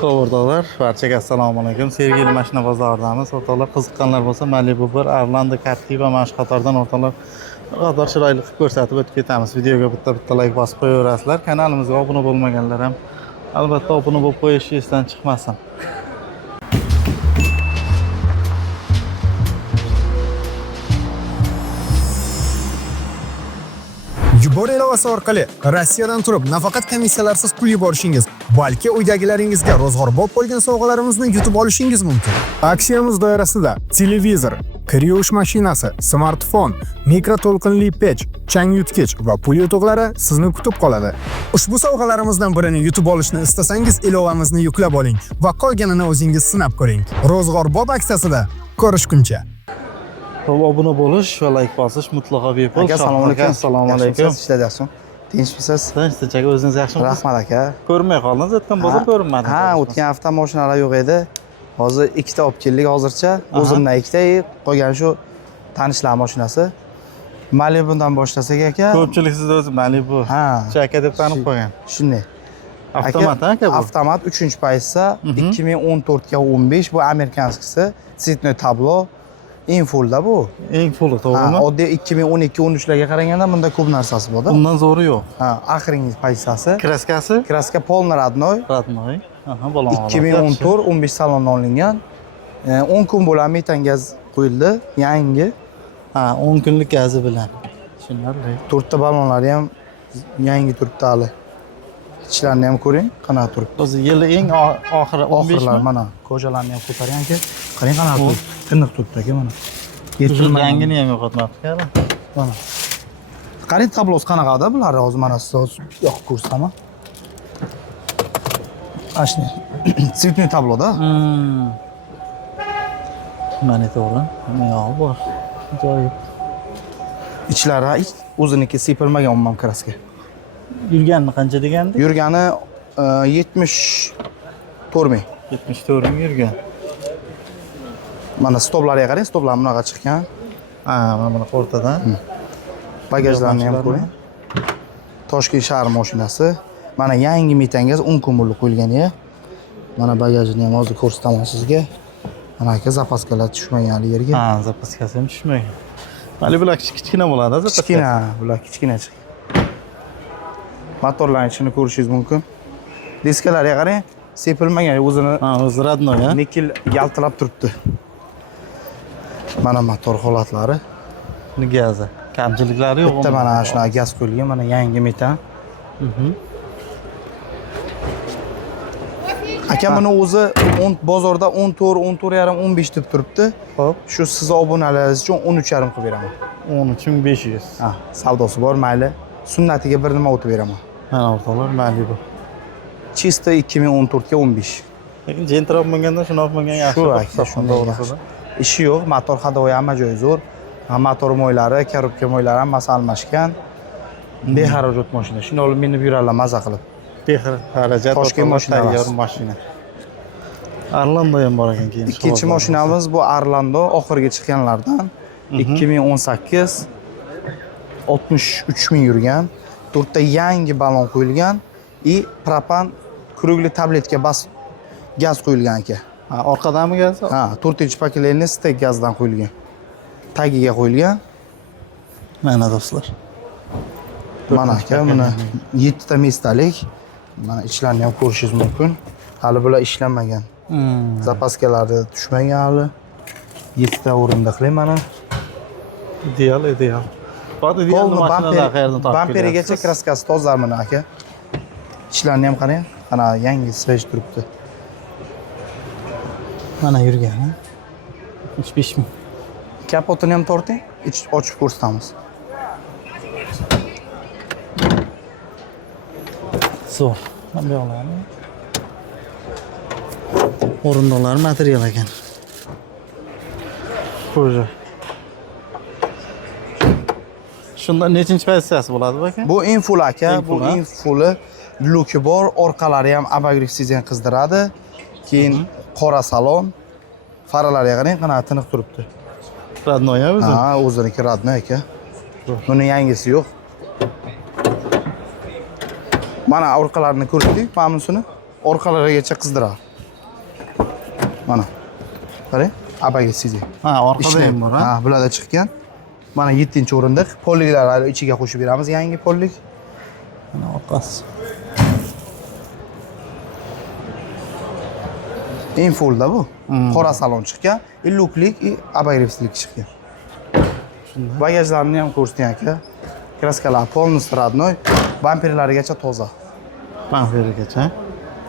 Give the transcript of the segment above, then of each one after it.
Xo'p, o'rtoqlar, barchaga assalomu alaykum. Sevgili mashina bozoridamiz. O'rtoqlar, qiziqqanlar bo'lsa, Malibu 1, Orlando Captiva mana shu qatordan o'rtoqlar qator chiroyli qilib ko'rsatib o'tib ketamiz. Videoga bitta like bosib qo'yaverasizlar. Kanalimizga obuna bo'lmaganlar ham albatta obuna bo'lib qo'yish esdan chiqmasin. Yubor ilovasi orqali Rossiyadan turib nafaqat komissiyalarsiz pul yuborishingiz, balki uydagilaringizga ro'zg'orbob bo'lgan sovg'alarimizni yutib olishingiz mumkin. Aksiyamiz doirasida televizor, kir yuvish mashinasi, smartfon, mikroto'lqinli pech, chang yutgich va pul yutuqlari sizni kutib qoladi. Ushbu sovg'alarimizdan birini yutib olishni istasangiz, ilovamizni yuklab oling va qolganini o'zingiz sinab ko'ring. Ro'zg'orbob aksiyasida ko'rishguncha. Obuna bo'lish va like bosish mutlaqo bepul. Assalomu alaykum. Assalomu alaykum. Ishlayapsiz? Tinchmisiz? Tinch, o'zingiz yaxshimisiz? Rahmat aka. Ko'rmay qoldingiz, aytgan bozor ko'rinmadi. Ha, o'tgan hafta mashinalar yo'q edi. Hozir ikkita olib keldik hozircha. O'zimdan ikkita, qolgan shu tanishlar mashinasi. Malibudan boshlasak aka. Ko'pchilik sizda o'zi Malibu. Ha. Chaka deb tanib qo'ygan. Shunday. Avtomat aka bu. Avtomat 3-paysa 2014 ga 15 bu amerikanskisi, tsvetnoy tablo. Eng fullda bu. Eng fulli, to'g'rimi? Oddiy 2012-13 larga qaraganda bunda ko'p narsasi bor-da. Undan zo'ri yo'q. Ha, oxiringi paysasi. Kraskasi? Kraska polni radnoy. Radnoy. Aha, bo'lon. 2014-15 salondan olingan. 10 kun bo'lan metan gaz qo'yildi, yangi. Ha, 10 kunlik gazi bilan. Tushunarli. To'rtta balonlari ham yangi turibdi hali. Ichlarini ham ko'ring, qanaqa turibdi. O'zi yili eng oxiri 15 Oxirlar mana ko'jalarni ham ko'targan-ki. Qarang qanaqa turibdi. Tiniq turibdi aka mana. Rangini ham yo'qotmabdi. Mana. Qarang tablosi qanaqada bular hozir mana siz yoqib ko'rsataman. Ashni. Tsvetnoy tabloda. Mana to'g'ri. Yo'q bor. Joyib. Ichlari o'ziniki sepilmagan umuman kraska. Yurganni qancha degandik? Yurgani 74 ming. 74 ming yurgan. Mana stoplariga qarang, stoplar bunaqa chiqqan. Ha, mana buni o'rtadan. Bagajlarni ham ko'ring. Toshkent shahar mashinasi. Mana yangi metan gaz 10 kun bo'lib qo'yilgan-ya. Mana bagajini ham hozir ko'rsataman sizga. Mana aka zapaskalar tushmagan yerga. Ha, zapaskasi ham tushmagan. Mana bular kichkina bo'ladi, zapaska. Kichkina, bular kichkina chiq. Motorlarning ichini ko'rishingiz mumkin. Diskalariga qarang, sepilmagan, o'zini o'zi radnoy, ha? Nikel yaltirab turibdi. Mana motor holatlari. Gazi. Kamchiliklari yo'q. Bitta mana shunaqa gaz qo'yilgan, mana yangi metan. Aka buni o'zi bozorda 14,5 15 deb turibdi. Xo'p. Shu siz obunalaringiz uchun 13,5 qilib beraman. 13500. Ha, savdosi bor, mayli. Sunnatiga bir nima o'tib beraman. Mana o'rtoqlar, Malibu. Chista 2014 ga 15. Lekin jentroq bo'lganda shunaqa bo'lgan yaxshi. Shu aka, shunday to'g'risida. Ishi yo'q, motor hadoyi hamma joyi zo'r. Motor mo'ylari, korobka mo'ylari hammasi almashgan. Bexarajat mashina. Shuni olib minib yurarlar maza qilib. Bexarajat Toshkent mashinasi. tayyor mashina. Orlando ham bor ekan keyin. Ikkinchi mashinamiz bu Orlando, oxirgi chiqqanlardan. 2018 63 ming yurgan. 4 ta yangi balon qo'yilgan и propan krugli tabletka bas gaz qo'yilgan aka. Ha, orqadanmi gaz? Ha, 4-paketli stek gazdan qo'yilgan. Tagiga qo'yilgan. Mana do'stlar. Mana aka, mana 7 ta mestalik. Mana ichlarini ham ko'rishingiz mumkin. Hali bular ishlanmagan. Zapaskalari tushmagan hali. 7 ta o'rindiqli mana. Ideal. Hozir ideal mashinalar qayerdan topib bamperigacha kraskasi toza mana aka. Ishlarni ham qarang, qana yangi svesh turibdi. Mana yurgan, ha? 75 ming. Kapotini ham torting, ochib ko'rsatamiz. Zo'r. Bunday olarmi? O'rindiqlar material ekan. Xo'ja. Shunda nechinchi pozitsiyasi bo'ladi bu aka? Bu eng full aka, bu eng fulli. Luki bor, orqalari ham abagreksizian qizdiradi. Keyin qora salon. Faralariga qarang, qanaqa tiniq turibdi. Radnoy o'zi. Ha, o'ziniki radnoy aka. Buni yangisi yo'q. Mana orqalarini ko'rdik, mana bunisini orqalarigacha qizdiradi. Mana. Qarang, apagesiz. Ha, orqada ham bor, ha. Ha, bularda chiqqan. Mana 7-o'rindiq. Polliklarni ichiga qo'shib beramiz, yangi pollik. Mana orqasi. Infulda bu. Qora salon chiqqan, illuklik, apagresivlik chiqqan. Bagajlarni ham ko'rsating aka. Kraskalar полностью родной, bamperlarigacha toza. Bampergacha.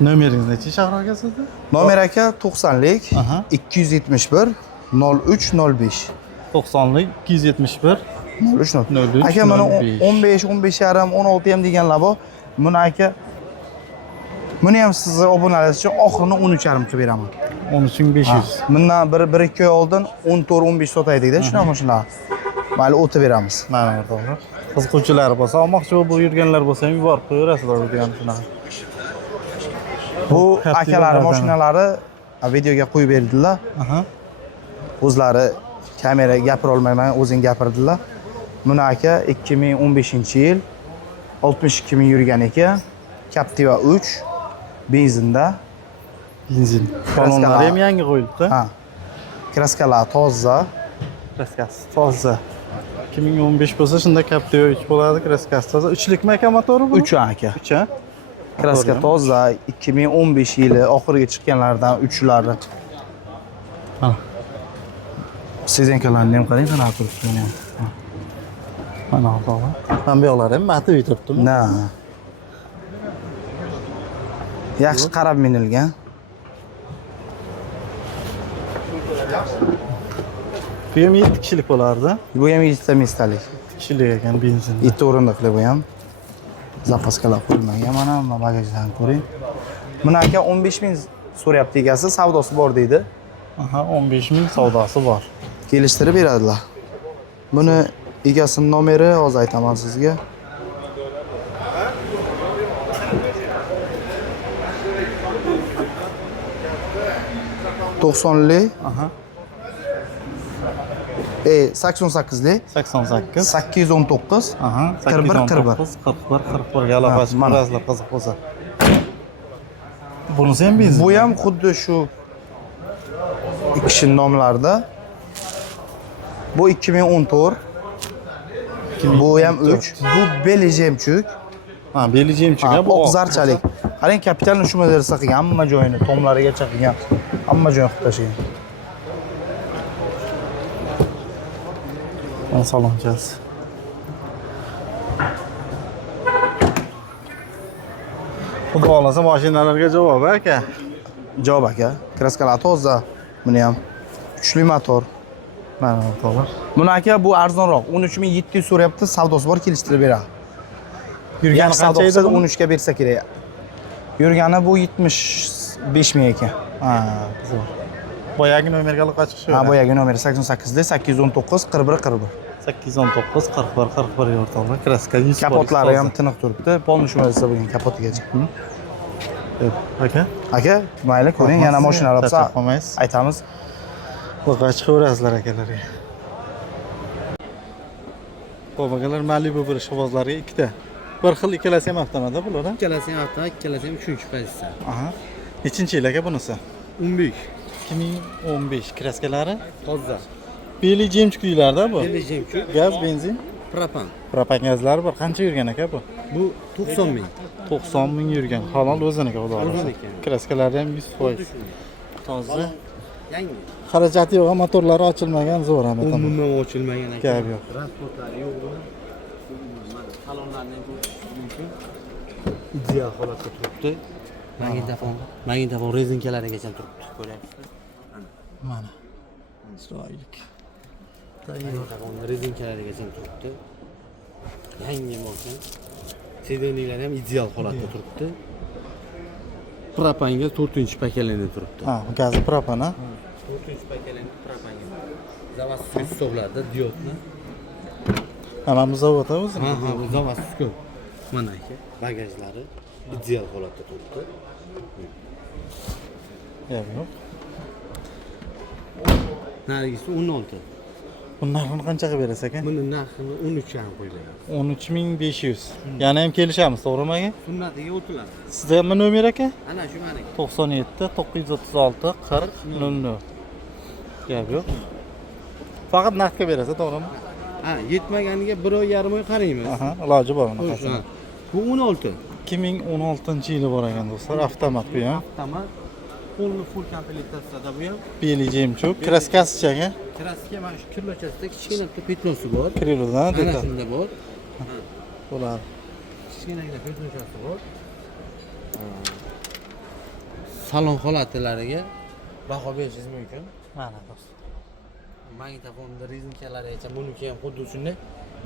Nomeringiz nechi shahar aka sizda? Nomer aka 90lik Aha. 271 0305. 90lik 271 03 Aka mana 05. 15, 15 yarim, 16 ham deganlar bor. Buni aka buni ham sizni obunalaringiz uchun oxirini 13 yarim qilib beraman. 13500. Bundan 1-2 oy oldin 14-15 sotaydik-da, shunaqa shular. Mayli o'tib beramiz. Mana to'g'ri. Qiziquvchilar bo'lsa, olmoqchi bo'lib yurganlar bo'lsa ham yuborib qo'yaverasizlar degan shunaqa. Bu akalari mashinalari videoga qo'yib berdilar. Aha. O'zlari kamera gapira olmayman, o'zing gapirdilar. Buni aka 2015-yil 62 ming yurgan ekan. Captiva 3 benzinda. Benzin. Kolonlari ham yangi qo'yilibdi. Ha. Kraskalar toza. Kraskasi toza. 2015 bo'lsa, shunda Captiva 3 bo'ladi, kraskasi toza. 3likmi aka motori bu? 3 aka. 3 ha? Kraska toza 2015 yili oxiriga chiqqanlardan 3'lari. Ha. Sezenkalarni ham qarang, qanaqa turibdi mana. Mana to'g'ri. Men bu yoqlar ham matib turibdimi? Na. Yaxshi qarab minilgan. Bu ham 7 kishilik bo'lardi. Bu ham 7 ta mestalik. 7 kishilik ekan benzin. 7 o'rindiqli bu ham. Zapaskalar qo'yilmagan. Mana bagajlarni ko'ring. Buni aka 15 ming so'rayapti egasi, savdosi bor deydi. Aha, 15 ming savdosi bor. Kelishtirib beradilar. Buni egasining nomeri hozir aytaman sizga. To'qsonli. Aha. 88li 88. 819 Aha, 41 41. 41 ga aloqasi birazlar qiziq bo'lsa. Bunisi ham benzin. Bu ham xuddi shu ikki nomlarda. Bu 2014. Bu ham 3. Bu beli jemchuk. Ha, beli jemchuk ha, bu oqzarchalik. Qarang, kapitalni shu modelda qilgan, hamma joyini, tomlarigacha qilgan. Hamma joyini qilib tashlagan. Mana salonchasi. Xudo xolasa mashinalarga javob aka. Javob aka. Kraskalar toza. Buni ham kuchli motor. Mana to'g'ri. Buni aka bu arzonroq. 13700 so'rayapti, savdosi bor, kelishtirib beradi. Yurgani qancha edi? 13 ga bersa kerak. Yurgani bu 75 ming ekan. Ha, zo'r. Boyagi nomerga aloqa chiqishi. Ha, boyagi nomer 88da 819 41 41. 819 41 41 o'rtoqlar. Kraska 100. Kapotlari ham tiniq turibdi. Polnish modelda bo'lgan kapotigacha. Aka. Aka, mayli ko'ring, yana mashinalar bo'lsa qolmaysiz. aytamiz. Aloqa chiqaverasizlar akalarga. Xo'p, akalar Malibu bir ishqibozlariga ikkita. Bir xil ikkalasi ham avtomada bular, ha? İkkalasi ham avtomat, ikkalasi ham 3-chi pozitsiya. Aha. Nechinchi yil aka bunisi? 15. 2015 kraskalari. Toza. Beli jemchuklarda bu. Jemchuk, Gaz, benzin, propan. propan gazlari bir qancha yurgan aka bu? Bu 90 ming. 90 ming yurgan. Halol o'ziniki xudo xolasa. O'ziniki. Kraskalari ham 100%. Toza. Yangi. Xarajati yo'q, motorlari ochilmagan, zo'r ham. Umuman ochilmagan ekan. Gap yo'q. Transportlari yo'q. Mana salonlarni ham ko'rish mumkin. Ideal holatda turibdi. Magnitofon rezinkalarigacha turibdi, ko'ryapsizlar. Mana. Chiroylik. Magnitofon rezinkalarigacha turibdi. Yangi motor. Sedanliklar ham ideal holatda turibdi. Propanga 4-pakalenda turibdi. Ha, gaz propan, ha? 4-pakalenda propanga. Zavod stollarda diodni. Mana bu zavod o'zi. Ha, bu zavod skol. Mana aka, bagajlari ideal holatda turibdi. Gap yo'q. Narigisi 16. Bunun narxini qanchaga berasiz aka? Buni narxini 13 ham qo'ygan. 13500. Yana ham kelishamiz, to'g'rimi aka? Sunnatiga o'tiladi. Sizda nima nomer aka? Ana shu meniki. 97 936 40 00. Gap yo'q. Faqat narxga berasiz, to'g'rimi? Ha, yetmaganiga 1.5 oy qaraymiz. Aha, iloji bor uni. Xo'sh, ha. Bu 16. 2016-yili bor ekan do'stlar, avtomat bu ham. Tamam. Qo'lni full komplektatsiyada bu ham. Beli jemchuk, kraskasi aka. Kraska mana shu kirlochasida kichkina petnosi bor. Kirilodan Ana detal. shunda bor. Bo'ladi. Kichkinagina petnochasi bor. Salon holatlariga baho berishingiz mumkin. Mana do'stlar. Magnitofonda rezinkalarigacha buniki ham xuddi shunday.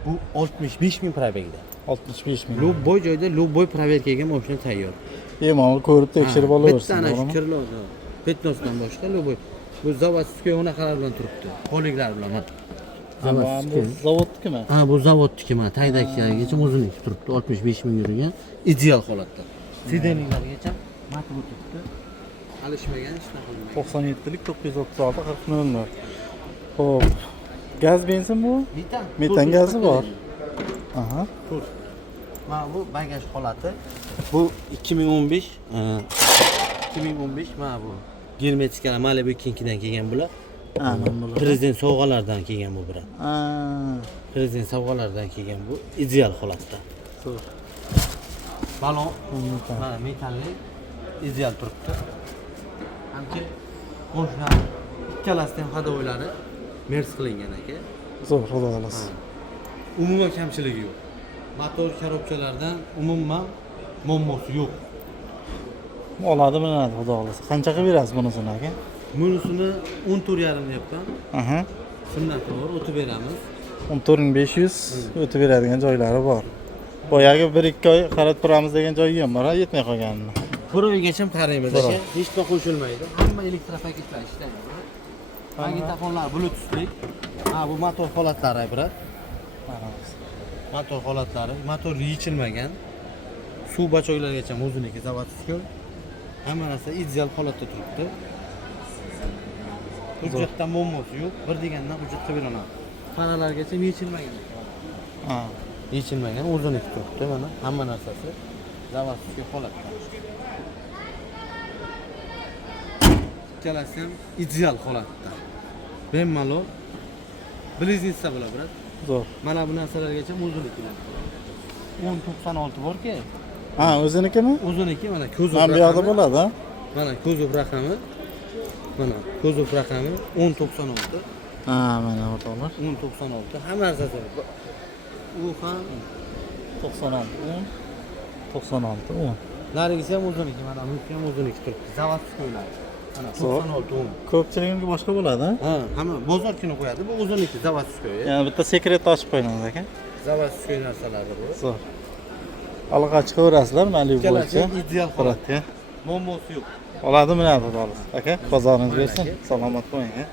Bu 65 ming probegda. 65 ming. Любой joyda любой proverkaga mashina tayyor. Bemalol ko'rib tekshirib olaversin. Bitta ana shu kirlochni petnosdan boshqa любой. Bu zavodskiy o'naqalar bilan turibdi. Qo'liklar bilan. Bu zavodnikimi? Ha, bu zavodniki mana tagdagigacha o'ziniki turibdi. 65 ming yurgan ideal holatda. Sedeninglargacha matib o'tibdi. Alishmagan hech narsa qilmagan. 97lik 936 40 00. Xo'p. Gaz benzin bu? Metan gazi bor. Aha. Mana bu bagaj holati. Bu 2015 mana bu germetikalar Malibu Kingdan kelgan bular. Ana bular. Prezident sovg'alaridan kelgan bu bira. Ha. Prezident sovg'alaridan kelgan bu ideal holatda. Zo'r. Balon Metan. mana metalli ideal turibdi. Hamki qo'shlar ikkalasi ham hadovoylari mers qilingan aka. Zo'r, xudo xolasi. Umuman kamchiligi yo'q. Motor korobchalardan umuman muammosi yo'q. Oladi bilinadi, xudo xolasi. Qanchaga berasiz bunisini aka? Bunisini 14,5 deyapman. Aha. Sunnati bor, o'tib beramiz. 14500 o'tib beradigan joylari bor. Boyagi 1-2 oy qarab turamiz degan joyi ham bor, yetmay qolganini. Bir oygacha ham qaraymiz Bir aka. oy. Hech nima qo'shilmaydi. Hamma elektropaketlar ishlaydi. Magnitofonlar bluetoothlik. Ha, bu motor holatlari ibrat. Motor holatlari, motor yechilmagan. Suv bachoqlargacha o'ziniki zavodskiy. Hamma narsa ideal holatda turibdi. Hujjatdan muammosi yo'q. Bir degandan hujjat qilib beriladi. Fanalargacha yechilmagan. Ha. Yechilmagan o'ziniki turibdi mana hamma narsasi zavodskiy holatda. Ikkalasi ham ideal holatda. Bemalol bilinsa bo'la birat. Zo'r. Mana bu narsalargacha o'ziniki. 1096 bor-ku. Ha, o'zinikimi? O'ziniki mana ko'zov Mana bu yoqda bo'ladi, ha? Mana ko'zov raqami. Mana ko'zov raqami 1096. Ha, mana o'rtoqlar. 1096. Hamma narsasi bor. U ham 96 10 96 10. narigisi ham o'ziniki, mana bunisi ham o'ziniki turibdi. Zavodskiylar. Mana 96 10. Ko'pchiligimizga boshqa bo'ladi, ha? Ha, hamma bozorkini qo'yadi. Bu o'ziniki zavodskiy. Yana bitta sekret ochib qo'yamiz aka. Zavodskiy narsalar bu. Zo'r. Aloqa chiqaverasizlar, Malibu Ikkalasi bo'yicha. ideal holatda. Holatga. Muammosi yo'q. Oladimi, xudo xolasi. Aka, bozoringiz bersin. Salomat bo'ling, ha.